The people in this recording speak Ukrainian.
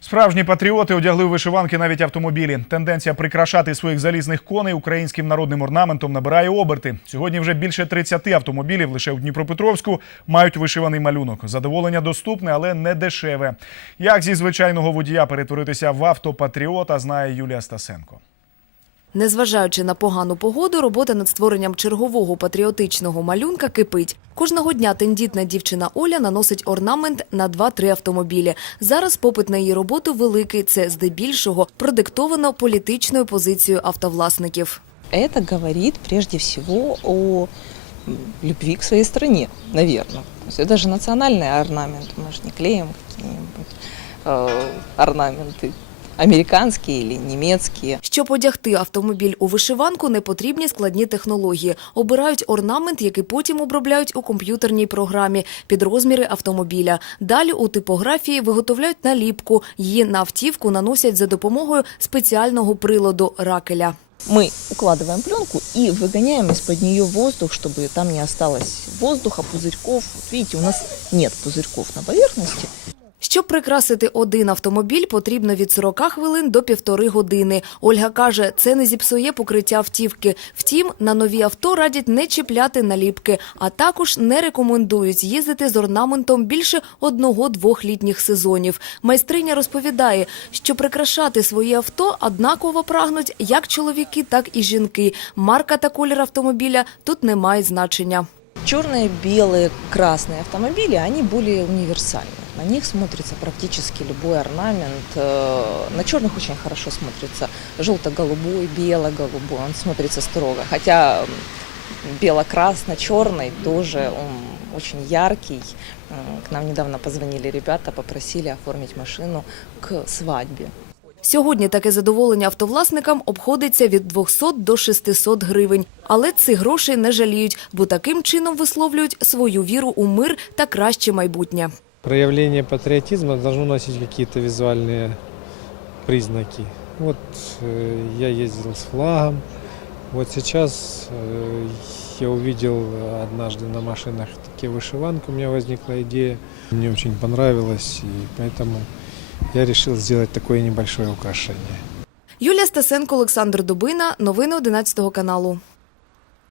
Справжні патріоти одягли вишиванки навіть автомобілі. Тенденція прикрашати своїх залізних коней українським народним орнаментом набирає оберти. Сьогодні вже більше 30 автомобілів лише у Дніпропетровську мають вишиваний малюнок. Задоволення доступне, але не дешеве. Як зі звичайного водія перетворитися в автопатріота, знає Юлія Стасенко. Незважаючи на погану погоду, робота над створенням чергового патріотичного малюнка кипить. Кожного дня тендітна дівчина Оля наносить орнамент на 2-3 автомобілі. Зараз попит на її роботу великий. Це здебільшого продиктовано політичною позицією автовласників. Это говорит прежде всего о м, любви к своей стране, наверное. То есть это же национальный орнамент, мы же не клеим какие-нибудь э, орнаменты американские или немецкие. Щоб одягти автомобіль у вишиванку, не потрібні складні технології. Обирають орнамент, який потім обробляють у комп'ютерній програмі під розміри автомобіля. Далі у типографії виготовляють наліпку. Її на автівку наносять за допомогою спеціального приладу ракеля. Мы укладываем пленку и выгоняем из-под нее воздух, чтобы там не осталось воздуха, пузырьков. Вот видите, у нас нет пузырьков на поверхности. Щоб прикрасити один автомобіль, потрібно від 40 хвилин до півтори години. Ольга каже, це не зіпсує покриття автівки. Втім, на нові авто радять не чіпляти наліпки, а також не рекомендують їздити з орнаментом більше одного-двох літніх сезонів. Майстриня розповідає, що прикрашати свої авто однаково прагнуть як чоловіки, так і жінки. Марка та колір автомобіля тут не мають значення. Черные, белые, красные автомобили, они более универсальны. На них смотрится практически любой орнамент. Э, На черных очень хорошо смотрится желто-голубой, бело-голубой. Он смотрится строго. Хотя м, бело-красно-черный тоже он очень яркий. М, К нам недавно позвонили ребята, попросили оформить машину к свадьбе. Сьогодні таке задоволення автовласникам обходиться від 200 до 600 гривень. Але цих грошей не жаліють, бо таким чином висловлюють свою віру у мир та краще майбутнє. Проявление патриотизма должно носить какие-то визуальные признаки. Вот э, я ездил с флагом. Вот сейчас э, я увидел однажды на машинах такие вышиванки, у меня возникла идея. Мне очень понравилось, и поэтому я решил сделать такое небольшое украшение. Юлія Стасенко, Олександр Дубина. Новини 11 каналу.